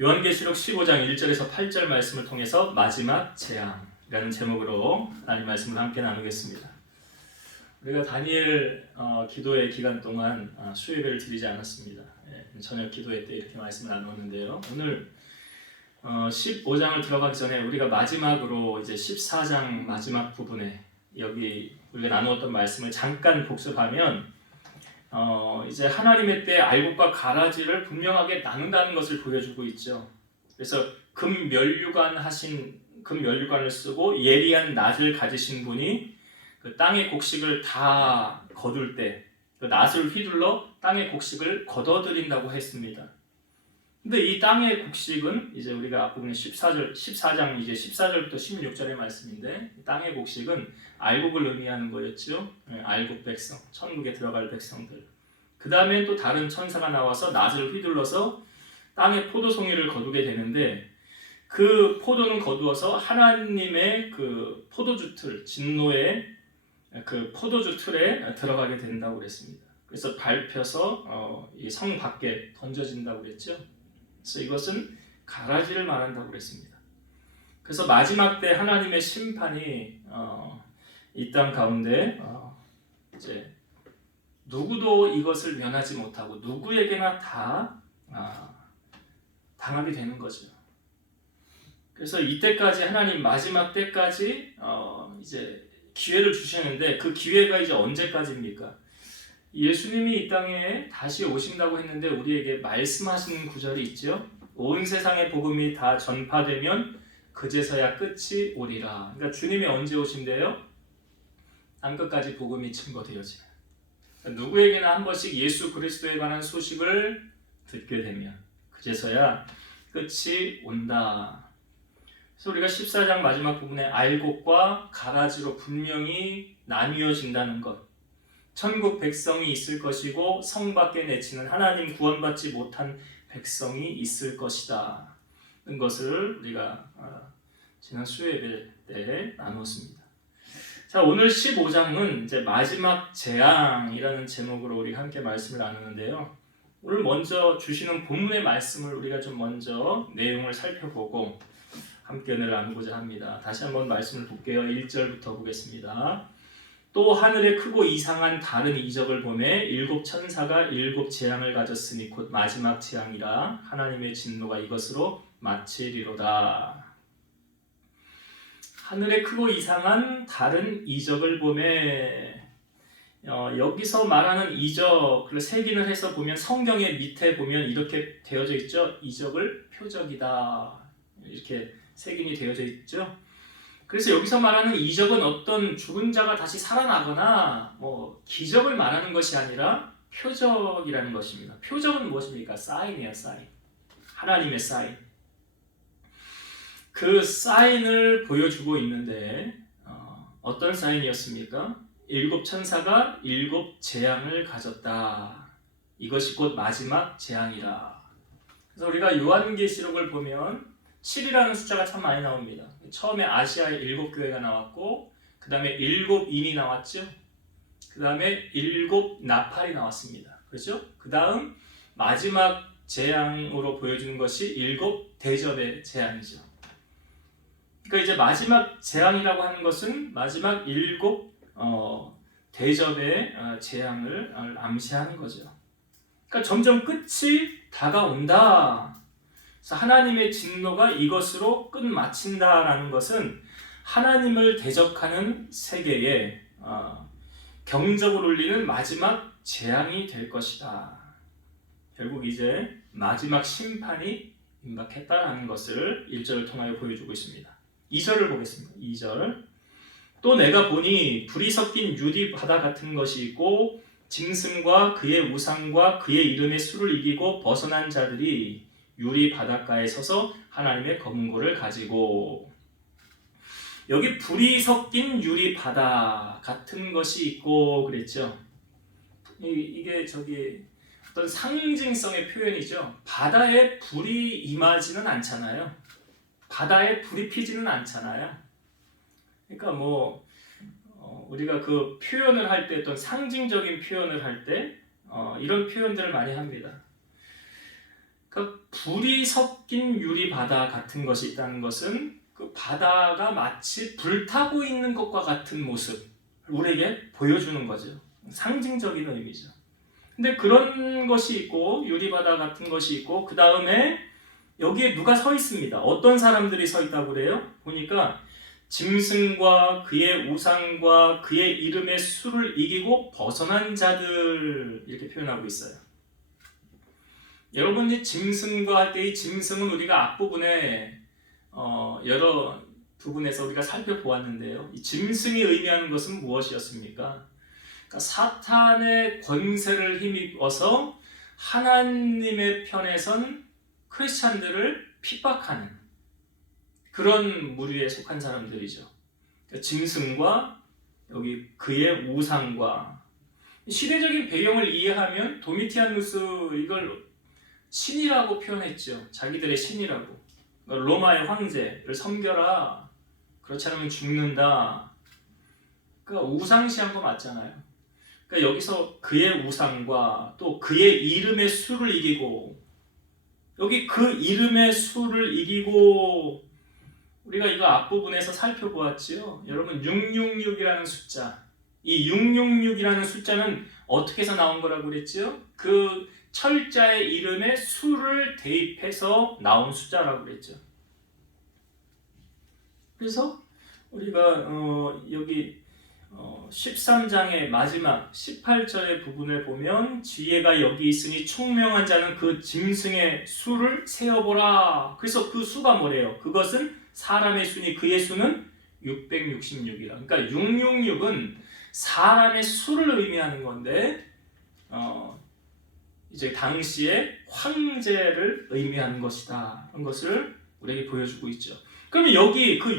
요한계시록 15장 1절에서 8절 말씀을 통해서 마지막 재앙이라는 제목으로 하나님 말씀을 함께 나누겠습니다. 우리가 다니엘 기도의 기간 동안 수요일을 드리지 않았습니다. 저녁 기도회 때 이렇게 말씀을 나누었는데요. 오늘 15장을 들어가기 전에 우리가 마지막으로 이제 14장 마지막 부분에 여기 우리가 나누었던 말씀을 잠깐 복습하면 이제 하나님의 때 알곡과 가라지를 분명하게 나눈다는 것을 보여주고 있죠. 그래서 금면류관을 쓰고 예리한 낫을 가지신 분이 그 땅의 곡식을 다 거둘 때 그 낫을 휘둘러 땅의 곡식을 걷어들인다고 했습니다. 근데 이 땅의 곡식은 이제 우리가 앞부분에 14장 이제 14절부터 16절의 말씀인데 땅의 곡식은 알곡을 의미하는 거였죠. 알곡 백성, 천국에 들어갈 백성들. 그 다음에 또 다른 천사가 나와서 낫을 휘둘러서 땅의 포도송이를 거두게 되는데 그 포도는 거두어서 하나님의 그 포도주 틀, 진노의 그 포도주 틀에 들어가게 된다고 그랬습니다. 그래서 밟혀서 이 성 밖에 던져진다고 그랬죠. 그래서 이것은 가라지를 말한다고 그랬습니다. 그래서 마지막 때 하나님의 심판이 이 땅 가운데 이제 누구도 이것을 면하지 못하고 누구에게나 다 당하게 되는 거죠. 그래서 이때까지 하나님 마지막 때까지 이제 기회를 주시는데 그 기회가 이제 언제까지입니까? 예수님이 이 땅에 다시 오신다고 했는데 우리에게 말씀하신 구절이 있죠. 온 세상의 복음이 다 전파되면 그제서야 끝이 오리라. 그러니까 주님이 언제 오신대요? 땅끝까지 복음이 증거되어지면. 그러니까 누구에게나 한 번씩 예수 그리스도에 관한 소식을 듣게 되면 그제서야 끝이 온다. 그래서 우리가 14장 마지막 부분에 알곡과 가라지로 분명히 나뉘어진다는 것, 천국 백성이 있을 것이고 성 밖에 내치는 하나님 구원받지 못한 백성이 있을 것이다 는 것을 우리가 지난 수요일 때 나누었습니다. 자, 오늘 15장은 이제 마지막 재앙이라는 제목으로 우리 함께 말씀을 나누는데요. 오늘 먼저 주시는 본문의 말씀을 우리가 좀 먼저 내용을 살펴보고 함께 은혜를 나누고자 합니다. 다시 한번 말씀을 볼게요. 1절부터 보겠습니다. 또 하늘에 크고 이상한 다른 이적을 보매 일곱 천사가 일곱 재앙을 가졌으니 곧 마지막 재앙이라 하나님의 진노가 이것으로 마치리로다. 하늘에 크고 이상한 다른 이적을 보매 여기서 말하는 이적, 색인을 해서 보면 성경의 밑에 보면 이렇게 되어져 있죠. 이적을 표적이다. 이렇게 색인이 되어져 있죠. 그래서 여기서 말하는 이적은 어떤 죽은 자가 다시 살아나거나 기적을 말하는 것이 아니라 표적이라는 것입니다. 표적은 무엇입니까? 사인이에요. 사인. 하나님의 사인. 그 사인을 보여주고 있는데 어떤 사인이었습니까? 일곱 천사가 일곱 재앙을 가졌다. 이것이 곧 마지막 재앙이라. 그래서 우리가 요한계시록을 보면 7이라는 숫자가 참 많이 나옵니다. 처음에 아시아의 일곱 교회가 나왔고 그 다음에 일곱 인이 나왔죠. 그 다음에 일곱 나팔이 나왔습니다. 그렇죠? 그 다음 마지막 재앙으로 보여주는 것이 일곱 대접의 재앙이죠. 그러니까 이제 마지막 재앙이라고 하는 것은 마지막 일곱 대접의 재앙을 암시하는 거죠. 그러니까 점점 끝이 다가온다. 그래서 하나님의 진노가 이것으로 끝마친다라는 것은 하나님을 대적하는 세계에 경적을 울리는 마지막 재앙이 될 것이다. 결국 이제 마지막 심판이 임박했다라는 것을 1절을 통하여 보여주고 있습니다. 2절을 보겠습니다. 2절. 또 내가 보니 불이 섞인 유리 바다 같은 것이 있고 짐승과 그의 우상과 그의 이름의 수를 이기고 벗어난 자들이 유리 바닷가에 서서 하나님의 검은고를 가지고, 여기 불이 섞인 유리 바다 같은 것이 있고 그랬죠. 이게 어떤 상징성의 표현이죠. 바다에 불이 임하지는 않잖아요. 바다에 불이 피지는 않잖아요. 그러니까 우리가 그 표현을 할 때, 어떤 상징적인 표현을 할 때 이런 표현들을 많이 합니다. 그러니까 불이 섞인 유리바다 같은 것이 있다는 것은 그 바다가 마치 불타고 있는 것과 같은 모습 우리에게 보여주는 거죠. 상징적인 의미죠. 근데 그런 것이 있고 유리바다 같은 것이 있고 그 다음에 여기에 누가 서 있습니다. 어떤 사람들이 서 있다고 그래요? 보니까 짐승과 그의 우상과 그의 이름의 수를 이기고 벗어난 자들 이렇게 표현하고 있어요. 여러분이 짐승과 할 때 이 짐승은 우리가 앞부분에 여러 부분에서 우리가 살펴보았는데요. 이 짐승이 의미하는 것은 무엇이었습니까? 그러니까 사탄의 권세를 힘입어서 하나님의 편에 선 크리스찬들을 핍박하는 그런 무리에 속한 사람들이죠. 그러니까 짐승과 여기 그의 우상과 시대적인 배경을 이해하면 도미티아누스 이걸 신이라고 표현했죠. 자기들의 신이라고. 로마의 황제를 섬겨라. 그렇지 않으면 죽는다. 그러니까 우상시한 거 맞잖아요. 그러니까 여기서 그의 우상과 또 그의 이름의 수를 이기고 여기 그 이름의 수를 이기고 우리가 이거 앞부분에서 살펴보았지요. 여러분 666이라는 숫자 이 666이라는 숫자는 어떻게 해서 나온 거라고 그랬지요? 그 철자의 이름에 수를 대입해서 나온 숫자라고 그랬죠. 그래서 우리가 여기 13장의 마지막 18절의 부분을 보면 지혜가 여기 있으니 총명한 자는 그 짐승의 수를 세어보라. 그래서 그 수가 뭐래요? 그것은 사람의 수니 그의 수는 666이라. 그러니까 666은 사람의 수를 의미하는 건데 이제 당시의 황제를 의미하는 것이다. 그런 것을 우리에게 보여주고 있죠. 그러면 여기 그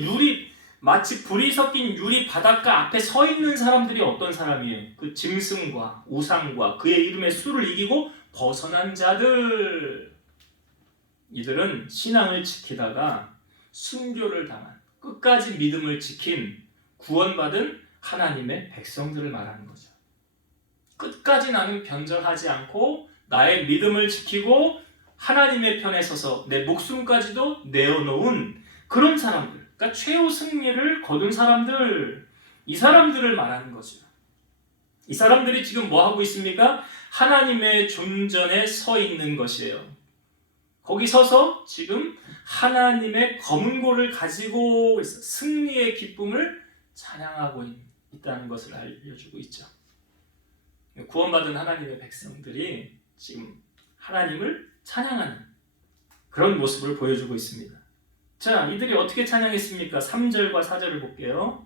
마치 불이 섞인 유리 바닷가 앞에 서 있는 사람들이 어떤 사람이에요? 그 짐승과 우상과 그의 이름의 수를 이기고 벗어난 자들. 이들은 신앙을 지키다가 순교를 당한 끝까지 믿음을 지킨 구원받은 하나님의 백성들을 말하는 거죠. 끝까지 나는 변절하지 않고 나의 믿음을 지키고 하나님의 편에 서서 내 목숨까지도 내어놓은 그런 사람들, 그러니까 최후 승리를 거둔 사람들, 이 사람들을 말하는 거죠. 이 사람들이 지금 뭐 하고 있습니까? 하나님의 존전에 서 있는 것이에요. 거기 서서 지금 하나님의 검은고를 가지고 있어 승리의 기쁨을 찬양하고 있다는 것을 알려주고 있죠. 구원받은 하나님의 백성들이 지금 하나님을 찬양하는 그런 모습을 보여주고 있습니다. 자, 이들이 어떻게 찬양했습니까? 3절과 4절을 볼게요.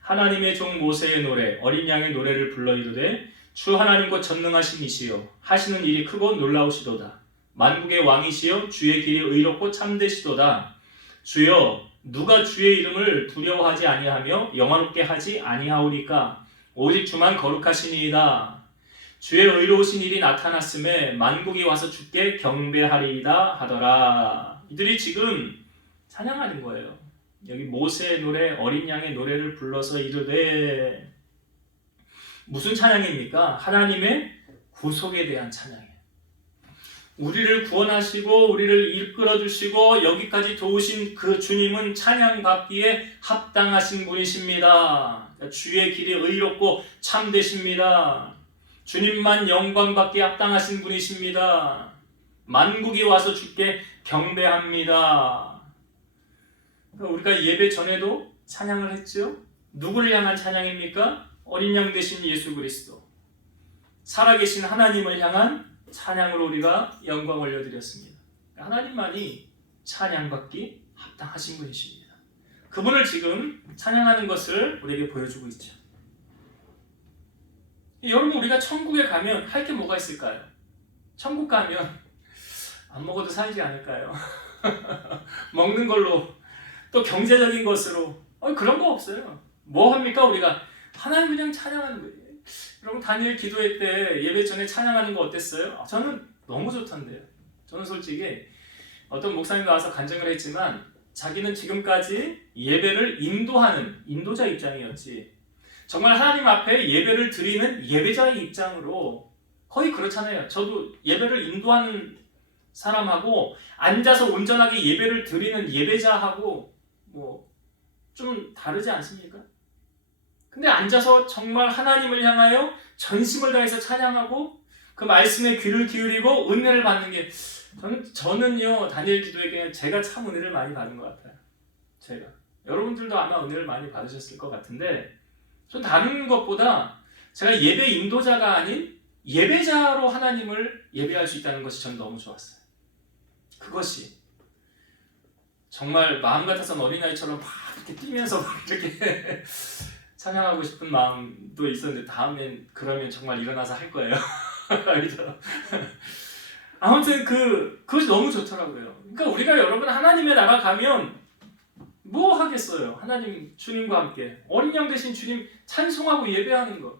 하나님의 종 모세의 노래, 어린 양의 노래를 불러 이르되 주 하나님과 전능하신 이시여 하시는 일이 크고 놀라우시도다. 만국의 왕이시여 주의 길이 의롭고 참되시도다. 주여 누가 주의 이름을 두려워하지 아니하며 영화롭게 하지 아니하오리까? 오직 주만 거룩하시니이다. 주의 의로우신 일이 나타났음에 만국이 와서 주께 경배하리이다 하더라. 이들이 지금 찬양하는 거예요. 여기 모세의 노래, 어린 양의 노래를 불러서 이르되 무슨 찬양입니까? 하나님의 구속에 대한 찬양이에요. 우리를 구원하시고 우리를 이끌어주시고 여기까지 도우신 그 주님은 찬양받기에 합당하신 분이십니다. 주의 길이 의롭고 참되십니다. 주님만 영광받기에 합당하신 분이십니다. 만국이 와서 주께 경배합니다. 우리가 예배 전에도 찬양을 했죠. 누구를 향한 찬양입니까? 어린 양 되신 예수 그리스도, 살아계신 하나님을 향한 찬양으로 우리가 영광 올려드렸습니다. 하나님만이 찬양받기 합당하신 분이십니다. 그분을 지금 찬양하는 것을 우리에게 보여주고 있죠. 여러분, 우리가 천국에 가면 할 게 뭐가 있을까요? 천국 가면 안 먹어도 살지 않을까요? 먹는 걸로 또 경제적인 것으로 그런 거 없어요. 뭐 합니까? 우리가 하나님 그냥 찬양하는 거예요. 여러분, 다니엘 기도회 때 예배 전에 찬양하는 거 어땠어요? 저는 너무 좋던데요. 저는 솔직히 어떤 목사님이 와서 간증을 했지만 자기는 지금까지 예배를 인도하는 인도자 입장이었지 정말 하나님 앞에 예배를 드리는 예배자의 입장으로 거의 그렇잖아요. 저도 예배를 인도하는 사람하고 앉아서 온전하게 예배를 드리는 예배자하고 뭐 좀 다르지 않습니까? 근데 앉아서 정말 하나님을 향하여 전심을 다해서 찬양하고 그 말씀에 귀를 기울이고 은혜를 받는 게 저는요 다니엘 기도에게 제가 참 은혜를 많이 받은 것 같아요. 제가 여러분들도 아마 은혜를 많이 받으셨을 것 같은데 전 다른 것보다 제가 예배 인도자가 아닌 예배자로 하나님을 예배할 수 있다는 것이 전 너무 좋았어요. 그것이 정말 마음 같아서는 어린아이처럼 막 이렇게 뛰면서 막 이렇게 찬양하고 싶은 마음도 있었는데 다음엔 그러면 정말 일어나서 할 거예요. 알죠? 아무튼 그것이 너무 좋더라고요. 그러니까 우리가 여러분 하나님의 나라 가면 뭐 하겠어요? 하나님 주님과 함께 어린 양 되신 주님 찬송하고 예배하는 것.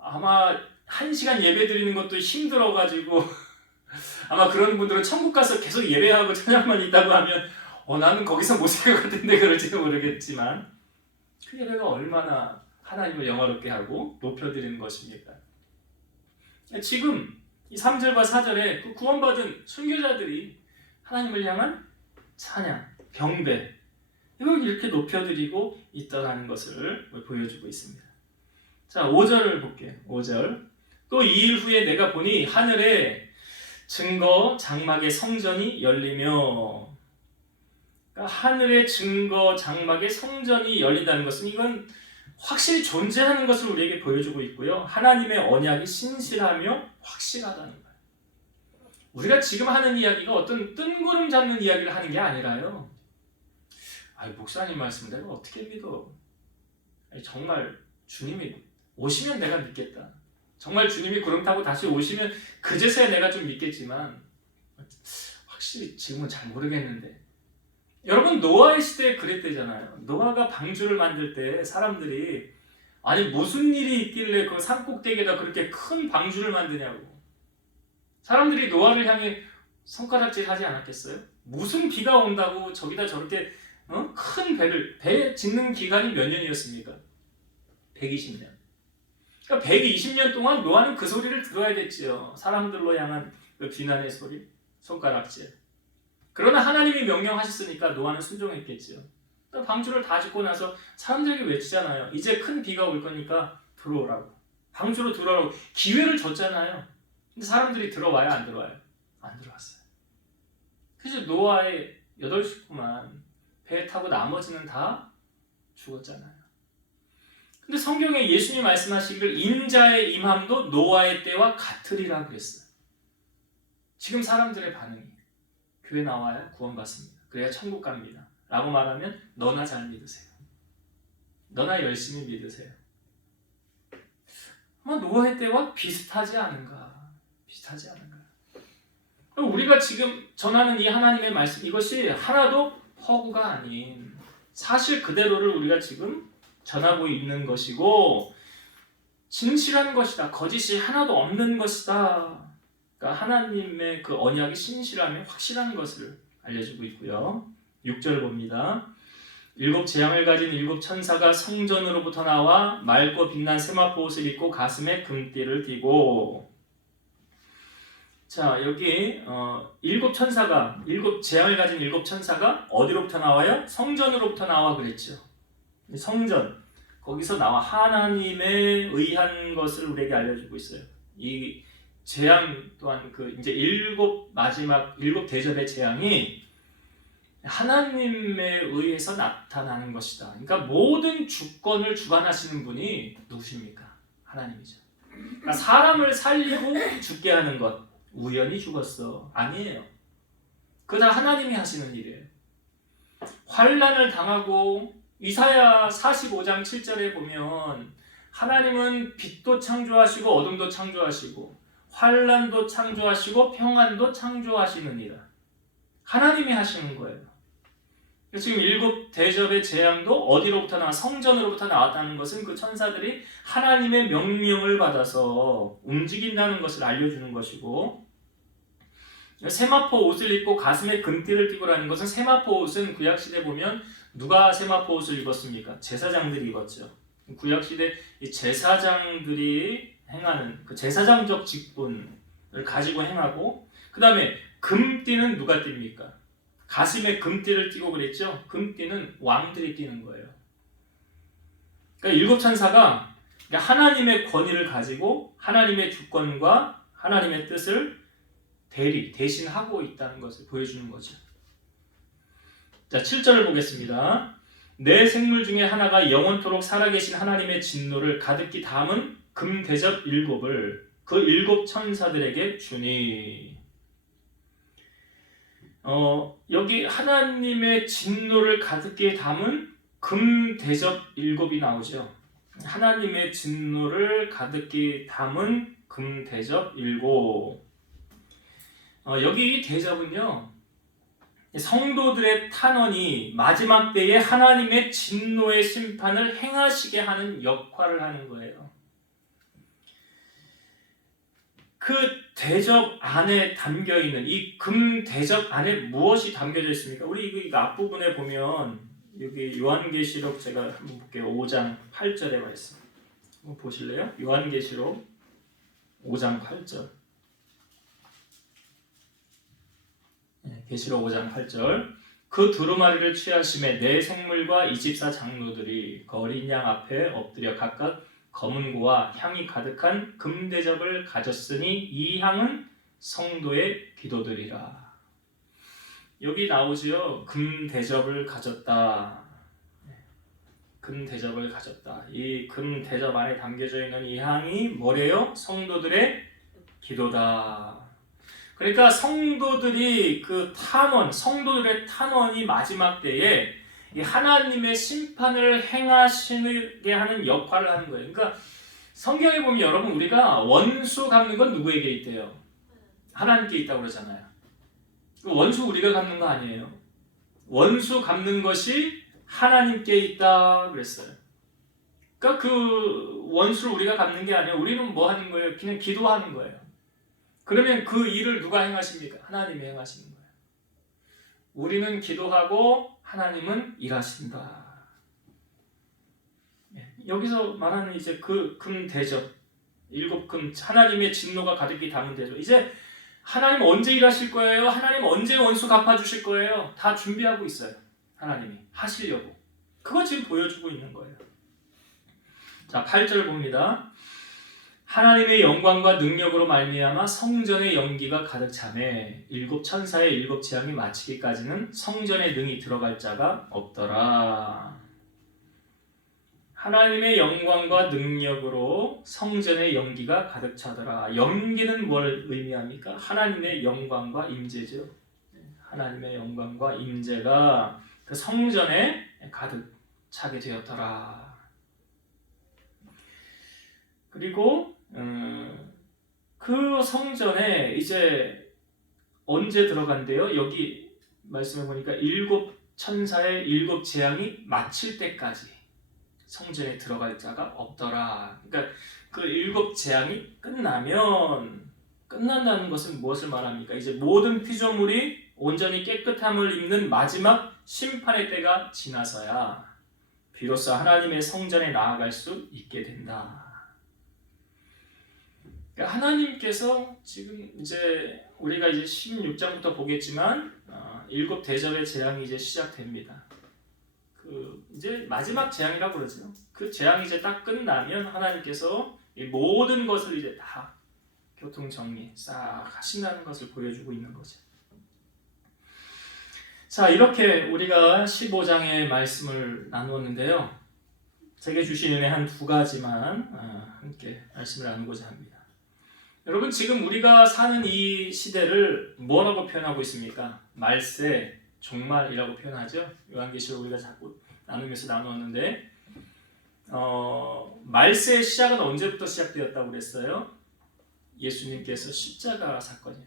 아마 1시간 예배 드리는 것도 힘들어가지고 아마 그런 분들은 천국 가서 계속 예배하고 찬양만 있다고 하면 나는 거기서 못 살 것 같은데 그럴지도 모르겠지만 그 예배가 얼마나 하나님을 영화롭게 하고 높여드리는 것입니까? 지금 이 3절과 4절에 그 구원받은 순교자들이 하나님을 향한 찬양, 경배 이걸 이렇게 높여드리고 있다는 것을 보여주고 있습니다. 자, 5절을 볼게요. 5절. 또 2일 후에 내가 보니 하늘에 증거 장막의 성전이 열리며, 그러니까 하늘의 증거 장막의 성전이 열린다는 것은 이건 확실히 존재하는 것을 우리에게 보여주고 있고요. 하나님의 언약이 신실하며 확실하다는 거예요. 우리가 지금 하는 이야기가 어떤 뜬구름 잡는 이야기를 하는 게 아니라요. 목사님 말씀을 내가 어떻게 믿어? 정말 주님이 오시면 내가 믿겠다. 정말 주님이 구름 타고 다시 오시면 그제서야 내가 좀 믿겠지만 확실히 지금은 잘 모르겠는데. 여러분 노아의 시대에 그랬대잖아요. 노아가 방주를 만들 때 사람들이 무슨 일이 있길래 그 산꼭대기에다 그렇게 큰 방주를 만드냐고. 사람들이 노아를 향해 손가락질 하지 않았겠어요? 무슨 비가 온다고 저기다 저렇게 큰 배 짓는 기간이 몇 년이었습니까? 120년. 그러니까 120년 동안 노아는 그 소리를 들어야 됐지요. 사람들로 향한 그 비난의 소리, 손가락질. 그러나 하나님이 명령하셨으니까 노아는 순종했겠지요. 방주를 다 짓고 나서 사람들에게 외치잖아요. 이제 큰 비가 올 거니까 들어오라고. 방주로 들어오라고 기회를 줬잖아요. 근데 사람들이 들어와요, 안 들어와요? 안 들어왔어요. 그래서 노아의 8식구만 배에 타고 나머지는 다 죽었잖아요. 근데 성경에 예수님 말씀하시기를 인자의 임함도 노아의 때와 같으리라 그랬어요. 지금 사람들의 반응이 교회 나와요? 구원받습니다. 그래야 천국 갑니다. 라고 말하면 너나 잘 믿으세요. 너나 열심히 믿으세요. 아마 노아의 때와 비슷하지 않은가? 비슷하지 않은가? 우리가 지금 전하는 이 하나님의 말씀 이것이 하나도 허구가 아닌 사실 그대로를 우리가 지금 전하고 있는 것이고 진실한 것이다. 거짓이 하나도 없는 것이다. 그러니까 하나님의 그 언약이 신실하며 확실한 것을 알려주고 있고요. 6절 봅니다. 7 재앙을 가진 7 천사가 성전으로부터 나와 맑고 빛난 세마포 옷을 입고 가슴에 금띠를 띠고. 자, 여기 7 천사가 7 재앙을 가진 7 천사가 어디로부터 나와요? 성전으로부터 나와 그랬죠. 성전 거기서 나와 하나님의 의한 것을 우리에게 알려주고 있어요. 이 재앙 또한 그 이제 7 대접의 재앙이 하나님에 의해서 나타나는 것이다. 그러니까 모든 주권을 주관하시는 분이 누구십니까? 하나님이죠. 그러니까 사람을 살리고 죽게 하는 것 우연히 죽었어. 아니에요. 그거 다 하나님이 하시는 일이에요. 환난을 당하고 이사야 45장 7절에 보면 하나님은 빛도 창조하시고 어둠도 창조하시고 환난도 창조하시고 평안도 창조하시느니라. 하나님이 하시는 거예요. 지금 7 대접의 재앙도 어디로부터 성전으로부터 나왔다는 것은 그 천사들이 하나님의 명령을 받아서 움직인다는 것을 알려주는 것이고, 세마포 옷을 입고 가슴에 금띠를 띠고라는 것은 세마포 옷은 구약시대 보면 누가 세마포 옷을 입었습니까? 제사장들이 입었죠. 구약시대 이 제사장들이 행하는 그 제사장적 직분을 가지고 행하고 그 그 다음에 금띠는 누가 띱니까? 가슴에 금띠를 띠고 그랬죠? 금띠는 왕들이 띠는 거예요. 그러니까 일곱 천사가 하나님의 권위를 가지고 하나님의 주권과 하나님의 뜻을 대신하고 있다는 것을 보여주는 거죠. 자, 7절을 보겠습니다. 내 생물 중에 하나가 영원토록 살아계신 하나님의 진노를 가득히 담은 금 대접 일곱을 그 일곱 천사들에게 주니. 여기 하나님의 진노를 가득히 담은 금 대접 일곱이 나오죠. 하나님의 진노를 가득히 담은 금 대접 일곱. 여기 이 대접은요, 성도들의 탄원이 마지막 때에 하나님의 진노의 심판을 행하시게 하는 역할을 하는 거예요. 그 대접 안에 담겨있는 이 금 대접 안에 무엇이 담겨져 있습니까? 우리 이거 앞부분에 보면 여기 요한계시록 제가 한번 볼게요. 5장 8절에 말씀 한번 보실래요? 요한계시록 5장 8절. 계시록 5장 8절. 그 두루마리를 취하심에 내 생물과 24 장로들이 그 어린 양 앞에 엎드려 각각 검은 고와 향이 가득한 금대접을 가졌으니 이 향은 성도의 기도들이라. 여기 나오지요. 금대접을 가졌다. 금대접을 가졌다. 이 금대접 안에 담겨져 있는 이 향이 뭐래요? 성도들의 기도다. 그러니까 성도들이 성도들의 탄원이 마지막 때에 이 하나님의 심판을 행하시게 하는 역할을 하는 거예요. 그러니까 성경에 보면 여러분 우리가 원수 갚는 건 누구에게 있대요? 하나님께 있다고 그러잖아요. 원수 우리가 갚는 거 아니에요. 원수 갚는 것이 하나님께 있다 그랬어요. 그러니까 그 원수를 우리가 갚는 게 아니에요. 우리는 뭐 하는 거예요? 그냥 기도하는 거예요. 그러면 그 일을 누가 행하십니까? 하나님이 행하시는 거예요. 우리는 기도하고 하나님은 일하신다. 여기서 말하는 이제 그 금 대접, 일곱 금, 하나님의 진노가 가득히 담은 대접. 이제 하나님 언제 일하실 거예요? 하나님 언제 원수 갚아주실 거예요? 다 준비하고 있어요. 하나님이 하시려고. 그거 지금 보여주고 있는 거예요. 자, 8절 봅니다. 하나님의 영광과 능력으로 말미암아 성전의 연기가 가득 차매 일곱 천사의 일곱 재앙이 마치기까지는 성전에 능히 들어갈 자가 없더라. 하나님의 영광과 능력으로 성전의 연기가 가득 차더라. 연기는 뭘 의미합니까? 하나님의 영광과 임재죠. 하나님의 영광과 임재가 그 성전에 가득 차게 되었더라. 그리고 그 성전에 이제 언제 들어간대요? 여기 말씀해 보니까 일곱 천사의 일곱 재앙이 마칠 때까지 성전에 들어갈 자가 없더라. 그러니까 그 일곱 재앙이 끝난다는 것은 무엇을 말합니까? 이제 모든 피조물이 온전히 깨끗함을 입는 마지막 심판의 때가 지나서야 비로소 하나님의 성전에 나아갈 수 있게 된다. 하나님께서 지금 이제 우리가 이제 16장부터 보겠지만 일곱 대접의 재앙이 이제 시작됩니다. 이제 마지막 재앙이라고 그러죠. 그 재앙이 이제 딱 끝나면 하나님께서 이 모든 것을 이제 다 교통 정리 싹 하신다는 것을 보여주고 있는 거죠. 자, 이렇게 우리가 15장의 말씀을 나누었는데요. 제게 주신 은혜 한 두 가지만 함께 말씀을 나누고자 합니다. 여러분, 지금 우리가 사는 이 시대를 뭐라고 표현하고 있습니까? 말세, 종말이라고 표현하죠. 요한계시록 우리가 자꾸 나누면서 나누었는데 말세의 시작은 언제부터 시작되었다고 그랬어요? 예수님께서 십자가 사건이에요.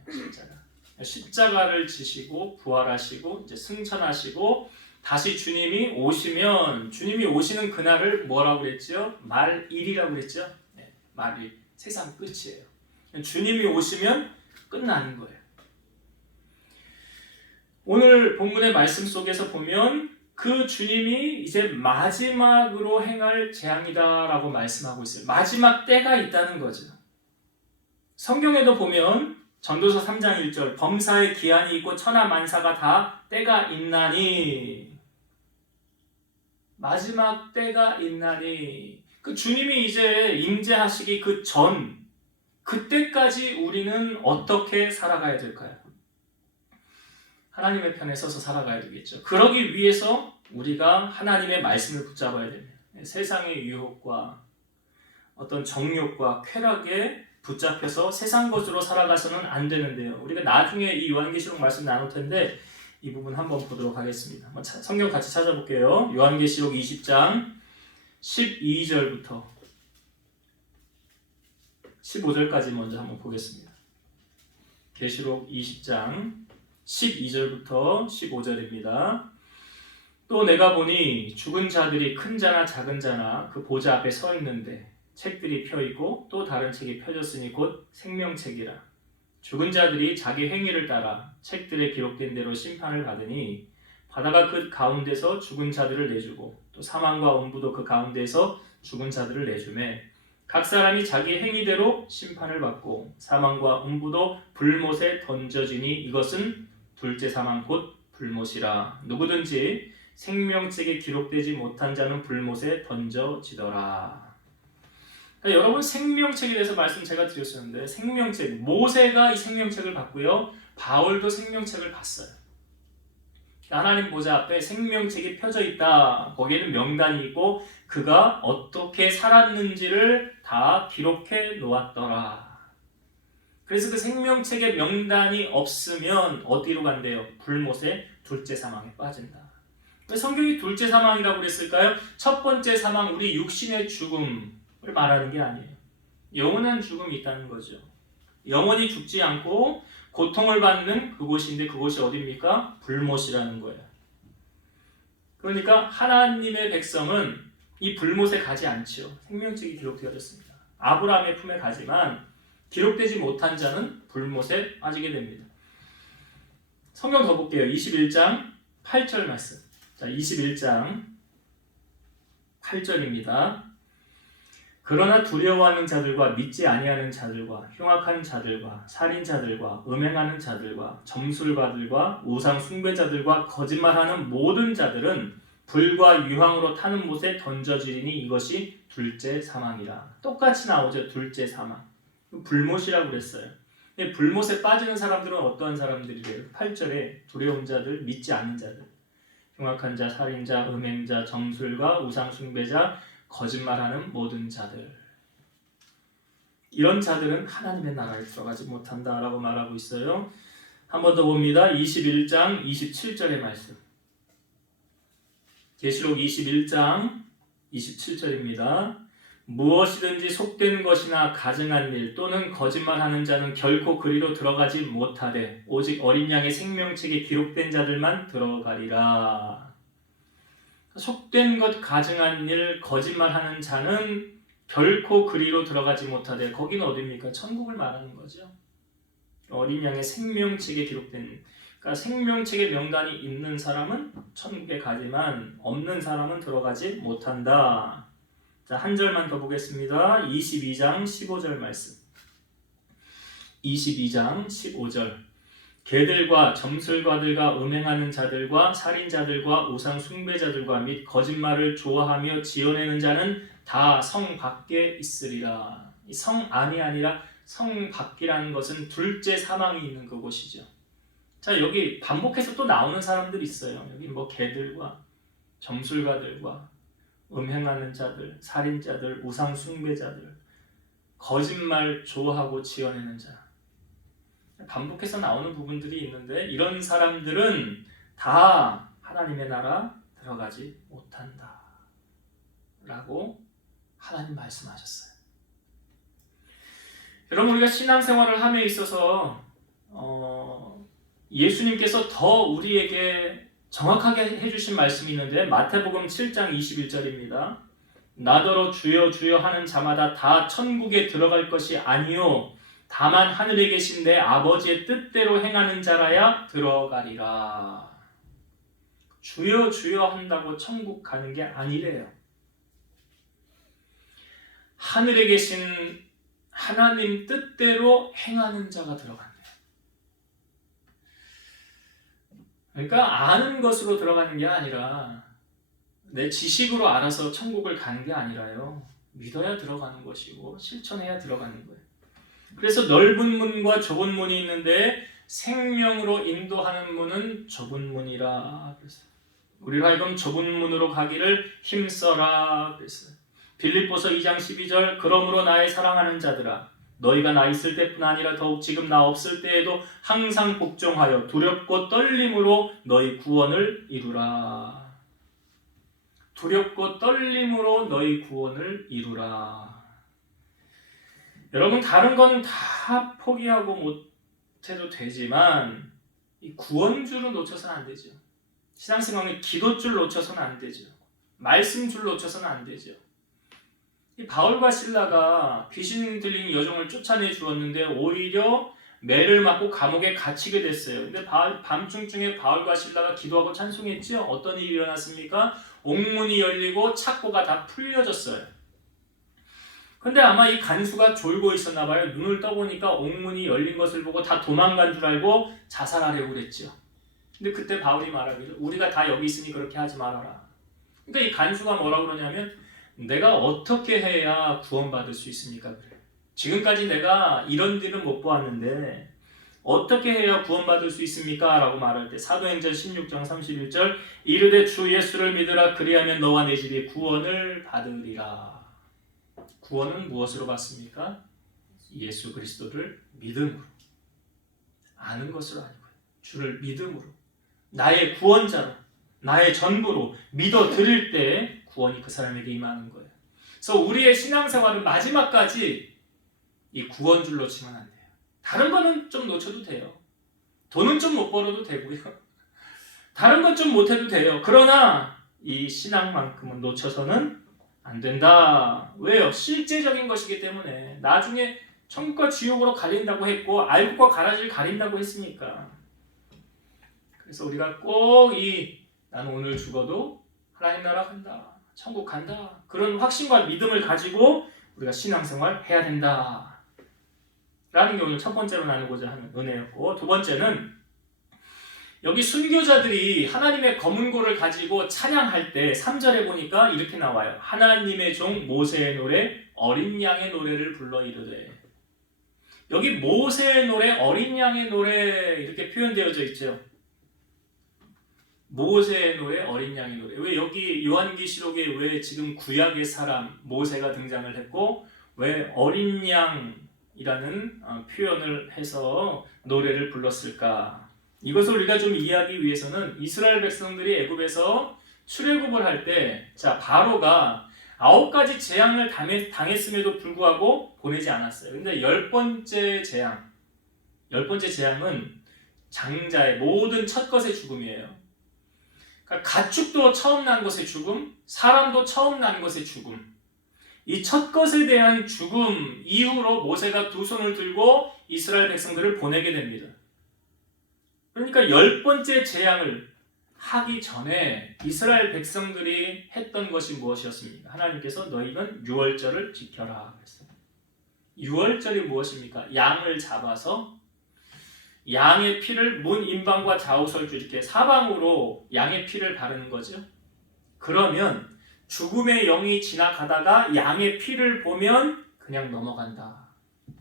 십자가를 지시고 부활하시고 이제 승천하시고 다시 주님이 오시면 주님이 오시는 그날을 뭐라고 그랬죠? 말일이라고 그랬죠? 네, 말일, 세상 끝이에요. 주님이 오시면 끝나는 거예요. 오늘 본문의 말씀 속에서 보면 그 주님이 이제 마지막으로 행할 재앙이다라고 말씀하고 있어요. 마지막 때가 있다는 거죠. 성경에도 보면 전도서 3장 1절 범사에 기한이 있고 천하 만사가 다 때가 있나니 마지막 때가 있나니 그 주님이 이제 임재하시기 그 전 그때까지 우리는 어떻게 살아가야 될까요? 하나님의 편에 서서 살아가야 되겠죠. 그러기 위해서 우리가 하나님의 말씀을 붙잡아야 됩니다. 세상의 유혹과 어떤 정욕과 쾌락에 붙잡혀서 세상 것으로 살아가서는 안 되는데요. 우리가 나중에 이 요한계시록 말씀 나눌 텐데 이 부분 한번 보도록 하겠습니다. 성경 같이 찾아볼게요. 요한계시록 20장 12절부터 15절까지 먼저 한번 보겠습니다. 계시록 20장 12절부터 15절입니다. 또 내가 보니 죽은 자들이 큰 자나 작은 자나 그 보좌 앞에 서 있는데 책들이 펴 있고 또 다른 책이 펴졌으니 곧 생명책이라. 죽은 자들이 자기 행위를 따라 책들에 기록된 대로 심판을 받으니 바다가 그 가운데서 죽은 자들을 내주고 또 사망과 음부도 그 가운데서 죽은 자들을 내주매 각 사람이 자기 행위대로 심판을 받고 사망과 음부도 불못에 던져지니 이것은 둘째 사망 곧 불못이라. 누구든지 생명책에 기록되지 못한 자는 불못에 던져지더라. 그러니까 여러분 생명책에 대해서 말씀 제가 드렸었는데 생명책, 모세가 이 생명책을 받고요. 바울도 생명책을 받어요. 하나님 보좌 앞에 생명책이 펴져 있다. 거기에는 명단이 있고 그가 어떻게 살았는지를 다 기록해 놓았더라. 그래서 그 생명책에 명단이 없으면 어디로 간대요? 불못의 둘째 사망에 빠진다. 왜 성경이 둘째 사망이라고 그랬을까요? 첫 번째 사망, 우리 육신의 죽음을 말하는 게 아니에요. 영원한 죽음이 있다는 거죠. 영원히 죽지 않고 고통을 받는 그곳인데 그곳이 어디입니까? 불못이라는 거예요. 그러니까 하나님의 백성은 이 불못에 가지 않죠. 생명책이 기록되어졌습니다. 아브라함의 품에 가지만 기록되지 못한 자는 불못에 빠지게 됩니다. 성경 더 볼게요. 21장 8절 말씀. 자, 21장 8절입니다. 그러나 두려워하는 자들과 믿지 아니하는 자들과 흉악한 자들과 살인자들과 음행하는 자들과 점술가들과 우상 숭배자들과 거짓말하는 모든 자들은 불과 유황으로 타는 못에 던져지리니 이것이 둘째 사망이라. 똑같이 나오죠. 둘째 사망. 불못이라고 그랬어요. 불못에 빠지는 사람들은 어떠한 사람들이래요? 8절에 두려운 자들, 믿지 않는 자들, 흉악한 자, 살인자, 음행자, 점술가, 우상 숭배자, 거짓말하는 모든 자들. 이런 자들은 하나님의 나라에 들어가지 못한다라고 말하고 있어요. 한 번 더 봅니다. 21장 27절의 말씀. 계시록 21장 27절입니다. 무엇이든지 속된 것이나 가증한 일 또는 거짓말하는 자는 결코 그리로 들어가지 못하되 오직 어린 양의 생명책에 기록된 자들만 들어가리라. 속된 것, 가증한 일, 거짓말하는 자는 결코 그리로 들어가지 못하되 거기는 어디입니까? 천국을 말하는 거죠. 어린 양의 생명책에 기록된, 그러니까 생명책에 명단이 있는 사람은 천국에 가지만 없는 사람은 들어가지 못한다. 자, 한 절만 더 보겠습니다. 22장 15절 말씀. 22장 15절. 개들과 점술가들과 음행하는 자들과 살인자들과 우상 숭배자들과 및 거짓말을 좋아하며 지어내는 자는 다 성 밖에 있으리라. 성 안이 아니라 성 밖이라는 것은 둘째 사망이 있는 그곳이죠. 자, 여기 반복해서 또 나오는 사람들이 있어요. 여기 뭐 개들과 점술가들과 음행하는 자들, 살인자들, 우상 숭배자들, 거짓말 좋아하고 지어내는 자. 반복해서 나오는 부분들이 있는데 이런 사람들은 다 하나님의 나라 들어가지 못한다 라고 하나님 말씀하셨어요. 여러분, 우리가 신앙생활을 함에 있어서 예수님께서 더 우리에게 정확하게 해주신 말씀이 있는데 마태복음 7장 21절입니다. 나더러 주여 주여 하는 자마다 다 천국에 들어갈 것이 아니요 다만 하늘에 계신 내 아버지의 뜻대로 행하는 자라야 들어가리라. 주여 주여 한다고 천국 가는 게 아니래요. 하늘에 계신 하나님 뜻대로 행하는 자가 들어간대요. 그러니까 아는 것으로 들어가는 게 아니라 내 지식으로 알아서 천국을 가는 게 아니라요. 믿어야 들어가는 것이고 실천해야 들어가는 거예요. 그래서 넓은 문과 좁은 문이 있는데 생명으로 인도하는 문은 좁은 문이라 그랬어요. 우리로 하여금 좁은 문으로 가기를 힘써라 그랬어요. 빌립보서 2장 12절 그러므로 나의 사랑하는 자들아 너희가 나 있을 때뿐 아니라 더욱 지금 나 없을 때에도 항상 복종하여 두렵고 떨림으로 너희 구원을 이루라. 두렵고 떨림으로 너희 구원을 이루라. 여러분 다른 건 다 포기하고 못해도 되지만 이 구원줄을 놓쳐서는 안 되죠. 신앙생활의 기도줄 놓쳐서는 안 되죠. 말씀줄 놓쳐서는 안 되죠. 이 바울과 실라가 귀신 들린 여종을 쫓아내 주었는데 오히려 매를 맞고 감옥에 갇히게 됐어요. 근데 밤중중에 바울과 실라가 기도하고 찬송했죠. 어떤 일이 일어났습니까? 옥문이 열리고 착고가 다 풀려졌어요. 근데 아마 이 간수가 졸고 있었나 봐요. 눈을 떠보니까 옥문이 열린 것을 보고 다 도망간 줄 알고 자살하려고 그랬죠. 근데 그때 바울이 말하기를 우리가 다 여기 있으니 그렇게 하지 말아라. 그러니까 이 간수가 뭐라고 그러냐면 내가 어떻게 해야 구원받을 수 있습니까? 그래. 지금까지 내가 이런 일은 못 보았는데 어떻게 해야 구원받을 수 있습니까? 라고 말할 때 사도행전 16장 31절 이르되 주 예수를 믿으라 그리하면 너와 내 집이 구원을 받으리라. 구원은 무엇으로 받습니까? 예수 그리스도를 믿음으로 아는 것으로 아니고요. 주를 믿음으로 나의 구원자로 나의 전부로 믿어 드릴 때 구원이 그 사람에게 임하는 거예요. 그래서 우리의 신앙생활은 마지막까지 이 구원줄 놓치면 안 돼요. 다른 거는 좀 놓쳐도 돼요. 돈은 좀 못 벌어도 되고요. 다른 건 좀 못해도 돼요. 그러나 이 신앙만큼은 놓쳐서는 안 된다. 왜요? 실제적인 것이기 때문에 나중에 천국과 지옥으로 갈린다고 했고 알곡과 가라지를 가린다고 했으니까. 그래서 우리가 꼭 나는 오늘 죽어도 하나님 나라 간다. 천국 간다. 그런 확신과 믿음을 가지고 우리가 신앙생활 해야 된다. 라는 게 오늘 첫 번째로 나누고자 하는 은혜였고 두 번째는 여기 순교자들이 하나님의 검은고를 가지고 찬양할 때 3절에 보니까 이렇게 나와요. 하나님의 종 모세의 노래 어린 양의 노래를 불러 이르되 여기 모세의 노래 어린 양의 노래 이렇게 표현되어져 있죠. 모세의 노래 어린 양의 노래. 왜 여기 요한계시록에 왜 지금 구약의 사람 모세가 등장을 했고 왜 어린 양이라는 표현을 해서 노래를 불렀을까? 이것을 우리가 좀 이해하기 위해서는 이스라엘 백성들이 애굽에서 출애굽을 할 때 바로가 9가지 재앙을 당했음에도 불구하고 보내지 않았어요. 근데 10번째 재앙은 장자의 모든 첫것의 죽음이에요. 그러니까 가축도 처음 난 것의 죽음, 사람도 처음 난 것의 죽음. 이 첫것에 대한 죽음 이후로 모세가 두 손을 들고 이스라엘 백성들을 보내게 됩니다. 그러니까 10번째 재앙을 하기 전에 이스라엘 백성들이 했던 것이 무엇이었습니까? 하나님께서 너희는 유월절을 지켜라 그랬어요. 유월절이 무엇입니까? 양을 잡아서 양의 피를 문 임방과 좌우설주 이렇게 사방으로 양의 피를 바르는 거죠. 그러면 죽음의 영이 지나가다가 양의 피를 보면 그냥 넘어간다.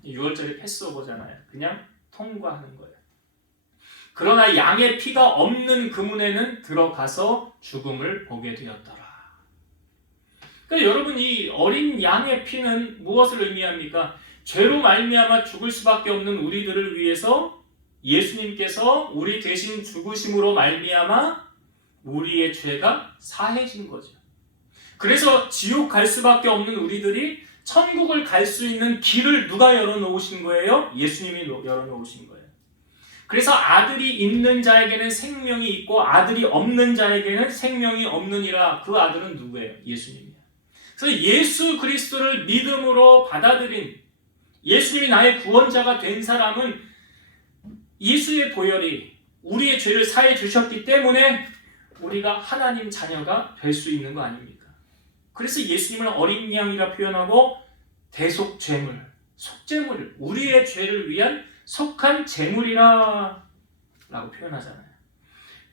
유월절이 패스오버잖아요. 그냥 통과하는 거예요. 그러나 양의 피가 없는 그 문에는 들어가서 죽음을 보게 되었더라. 그러니까 여러분 이 어린 양의 피는 무엇을 의미합니까? 죄로 말미암아 죽을 수밖에 없는 우리들을 위해서 예수님께서 우리 대신 죽으심으로 말미암아 우리의 죄가 사해진 거죠. 그래서 지옥 갈 수밖에 없는 우리들이 천국을 갈 수 있는 길을 누가 열어놓으신 거예요? 예수님이 열어놓으신 거예요. 그래서 아들이 있는 자에게는 생명이 있고 아들이 없는 자에게는 생명이 없느니라. 그 아들은 누구예요? 예수님이에요. 그래서 예수 그리스도를 믿음으로 받아들인 예수님이 나의 구원자가 된 사람은 예수의 보혈이 우리의 죄를 사해 주셨기 때문에 우리가 하나님 자녀가 될 수 있는 거 아닙니까? 그래서 예수님을 어린 양이라 표현하고 대속죄물, 속죄물, 우리의 죄를 위한 속한 제물이라 라고 표현하잖아요.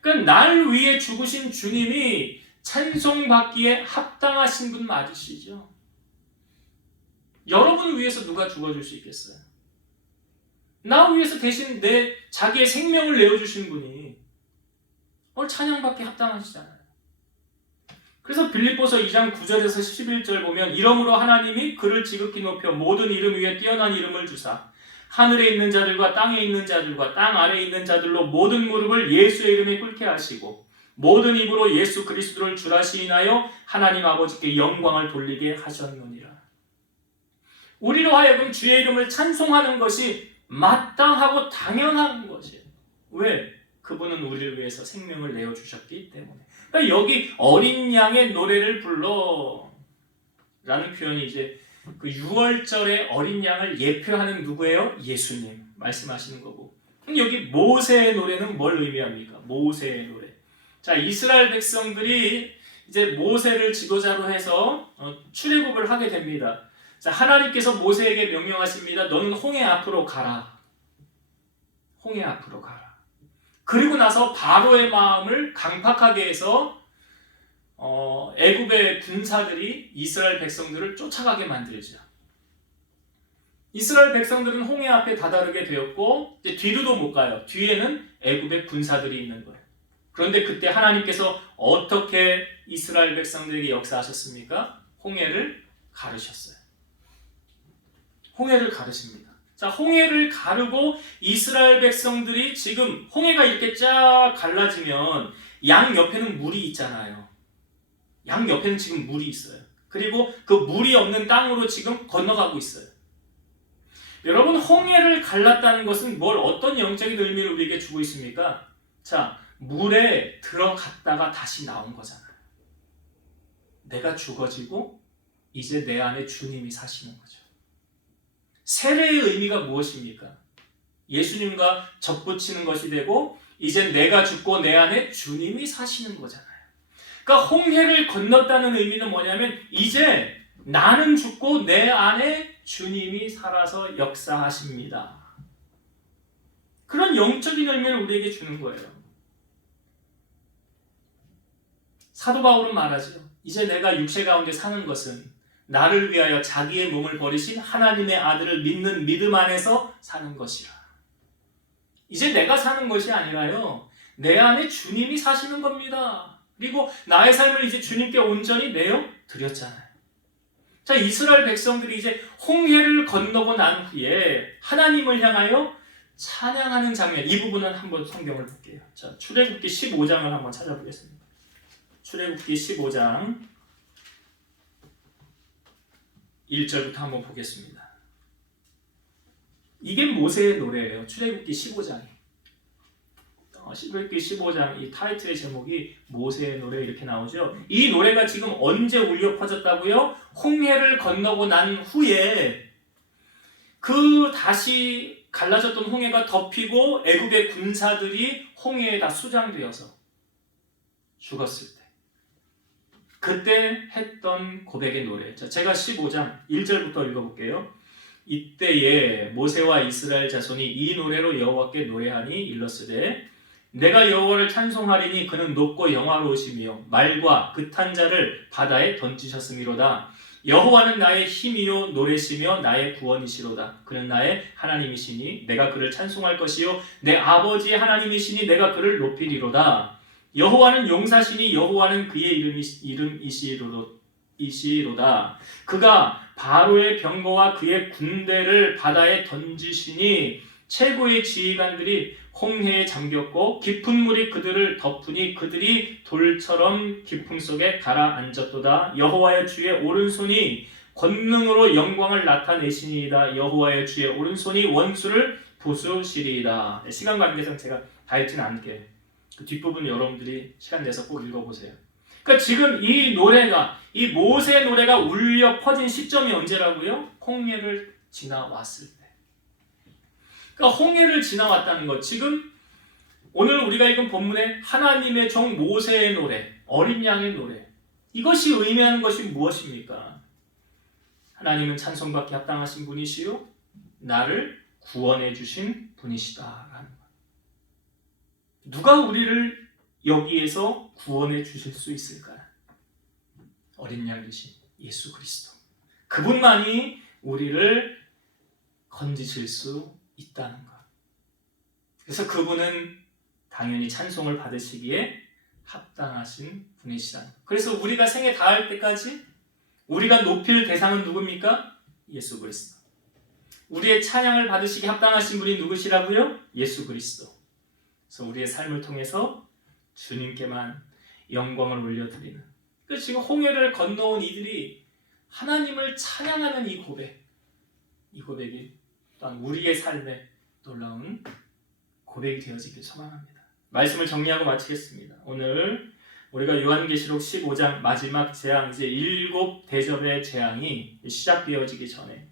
그러니까 날 위해 죽으신 주님이 찬송받기에 합당하신 분 맞으시죠? 여러분 위해서 누가 죽어줄 수 있겠어요? 나 위해서 대신 자기의 생명을 내어주신 분이 오늘 찬양받기 합당하시잖아요. 그래서 빌립보서 2장 9절에서 11절 보면 이러므로 하나님이 그를 지극히 높여 모든 이름 위에 뛰어난 이름을 주사 하늘에 있는 자들과 땅에 있는 자들과 땅 아래에 있는 자들로 모든 무릎을 예수의 이름에 꿇게 하시고 모든 입으로 예수 그리스도를 주라 시인하여 하나님 아버지께 영광을 돌리게 하셨느니라. 우리로 하여금 주의 이름을 찬송하는 것이 마땅하고 당연한 것이에요. 왜? 그분은 우리를 위해서 생명을 내어주셨기 때문에. 그러니까 여기 어린 양의 노래를 불러 라는 표현이 이제 그 6월절의 어린 양을 예표하는 누구예요? 예수님 말씀하시는 거고. 여기 모세의 노래는 뭘 의미합니까? 모세의 노래. 자, 이스라엘 백성들이 이제 모세를 지도자로 해서 출애굽을 하게 됩니다. 자, 하나님께서 모세에게 명령하십니다. 너는 홍해 앞으로 가라. 홍해 앞으로 가라. 그리고 나서 바로의 마음을 강팍하게 해서 애굽의 군사들이 이스라엘 백성들을 쫓아가게 만들죠. 이스라엘 백성들은 홍해 앞에 다다르게 되었고 이제 뒤로도 못 가요. 뒤에는 애굽의 군사들이 있는 거예요. 그런데 그때 하나님께서 어떻게 이스라엘 백성들에게 역사하셨습니까? 홍해를 가르셨어요. 홍해를 가르십니다. 자, 홍해를 가르고 이스라엘 백성들이 지금 홍해가 이렇게 쫙 갈라지면 양 옆에는 물이 있잖아요. 양 옆에는 지금 물이 있어요. 그리고 그 물이 없는 땅으로 지금 건너가고 있어요. 여러분, 홍해를 갈랐다는 것은 어떤 영적인 의미를 우리에게 주고 있습니까? 자, 물에 들어갔다가 다시 나온 거잖아요. 내가 죽어지고 이제 내 안에 주님이 사시는 거죠. 세례의 의미가 무엇입니까? 예수님과 접붙이는 것이 되고 이제 내가 죽고 내 안에 주님이 사시는 거잖아요. 그러니까 홍해를 건넜다는 의미는 뭐냐면 이제 나는 죽고 내 안에 주님이 살아서 역사하십니다. 그런 영적인 의미를 우리에게 주는 거예요. 사도 바울은 말하죠. 이제 내가 육체 가운데 사는 것은 나를 위하여 자기의 몸을 버리신 하나님의 아들을 믿는 믿음 안에서 사는 것이라. 이제 내가 사는 것이 아니라요. 내 안에 주님이 사시는 겁니다. 그리고 나의 삶을 이제 주님께 온전히 내어 드렸잖아요. 자, 이스라엘 백성들이 이제 홍해를 건너고 난 후에 하나님을 향하여 찬양하는 장면, 이 부분은 한번 성경을 볼게요. 자, 출애굽기 15장을 한번 찾아보겠습니다. 출애굽기 15장 1절부터 한번 보겠습니다. 이게 모세의 노래예요. 출애굽기 15장이. 출애굽기 15장 이 타이틀의 제목이 모세의 노래 이렇게 나오죠. 이 노래가 지금 언제 울려 퍼졌다고요? 홍해를 건너고 난 후에 그 다시 갈라졌던 홍해가 덮이고 애굽의 군사들이 홍해에 다 수장되어서 죽었을 때 그때 했던 고백의 노래. 자, 제가 15장 1절부터 읽어볼게요. 이때에 모세와 이스라엘 자손이 이 노래로 여호와께 노래하니 일렀으되 내가 여호와를 찬송하리니 그는 높고 영화로우시며 말과 그탄 자를 바다에 던지셨음이로다. 여호와는 나의 힘이요 노래시며 나의 구원이시로다. 그는 나의 하나님이시니 내가 그를 찬송할 것이요 내 아버지의 하나님이시니 내가 그를 높이리로다. 여호와는 용사시니 여호와는 그의 이름이시로다. 그가 바로의 병거와 그의 군대를 바다에 던지시니 최고의 지휘관들이 홍해에 잠겼고 깊은 물이 그들을 덮으니 그들이 돌처럼 깊음 속에 가라앉았도다. 여호와의 주의 오른손이 권능으로 영광을 나타내시니이다. 여호와의 주의 오른손이 원수를 부수시리이다. 시간 관계상 제가 다 읽지는 않을게요. 그 뒷부분 여러분들이 시간 내서 꼭 읽어보세요. 그러니까 지금 이 노래가, 이 모세의 노래가 울려 퍼진 시점이 언제라고요? 홍해를 지나왔을 때. 그러니까 홍해를 지나왔다는 것. 지금 오늘 우리가 읽은 본문의 하나님의 종 모세의 노래, 어린 양의 노래. 이것이 의미하는 것이 무엇입니까? 하나님은 찬송받기 합당하신 분이시요 나를 구원해 주신 분이시다라는 것. 누가 우리를 여기에서 구원해 주실 수 있을까요? 어린 양 되신 예수 그리스도. 그분만이 우리를 건지실 수 있다는 것. 그래서 그분은 당연히 찬송을 받으시기에 합당하신 분이시다. 그래서 우리가 생에 닿을 때까지 우리가 높일 대상은 누굽니까? 예수 그리스도. 우리의 찬양을 받으시기 합당하신 분이 누구시라고요? 예수 그리스도. 그래서 우리의 삶을 통해서 주님께만 영광을 올려드리는. 그래서 지금 홍해를 건너온 이들이 하나님을 찬양하는 이 고백이 또한 우리의 삶에 놀라운 고백이 되어지길 소망합니다. 말씀을 정리하고 마치겠습니다. 오늘 우리가 요한계시록 15장 마지막 재앙, 이제 7대접의 재앙이 시작되어지기 전에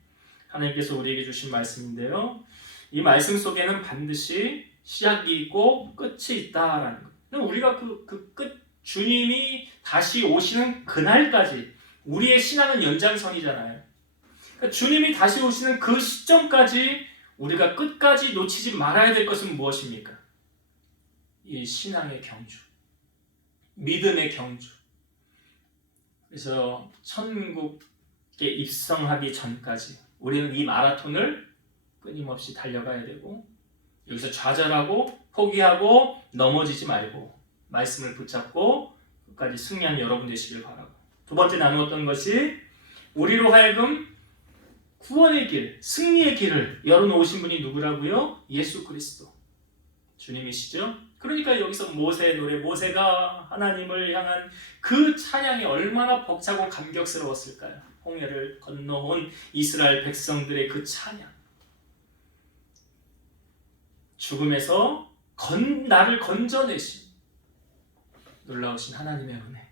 하나님께서 우리에게 주신 말씀인데요. 이 말씀 속에는 반드시 시작이 있고 끝이 있다라는 것. 우리가 그 끝, 주님이 다시 오시는 그날까지 우리의 신앙은 연장선이잖아요. 그러니까 주님이 다시 오시는 그 시점까지 우리가 끝까지 놓치지 말아야 될 것은 무엇입니까? 이 신앙의 경주, 믿음의 경주. 그래서 천국에 입성하기 전까지 우리는 이 마라톤을 끊임없이 달려가야 되고, 여기서 좌절하고 포기하고 넘어지지 말고 말씀을 붙잡고 끝까지 승리한 여러분 되시길 바라고, 두 번째 나누었던 것이 우리로 하여금 구원의 길, 승리의 길을 열어놓으신 분이 누구라고요? 예수 그리스도 주님이시죠. 그러니까 여기서 모세의 노래, 모세가 하나님을 향한 그 찬양이 얼마나 벅차고 감격스러웠을까요? 홍해를 건너온 이스라엘 백성들의 그 찬양, 죽음에서 나를 건져내신 놀라우신 하나님의 은혜,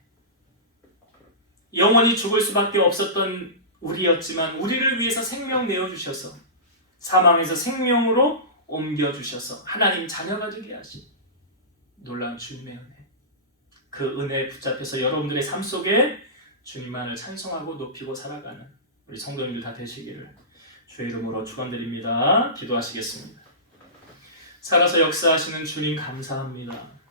영원히 죽을 수밖에 없었던 우리였지만 우리를 위해서 생명 내어주셔서 사망에서 생명으로 옮겨주셔서 하나님 자녀가 되게 하신 놀라운 주님의 은혜, 그 은혜에 붙잡혀서 여러분들의 삶 속에 주님만을 찬송하고 높이고 살아가는 우리 성도님들 다 되시기를 주의 이름으로 축원드립니다. 기도하시겠습니다. 살아서 역사하시는 주님 감사합니다.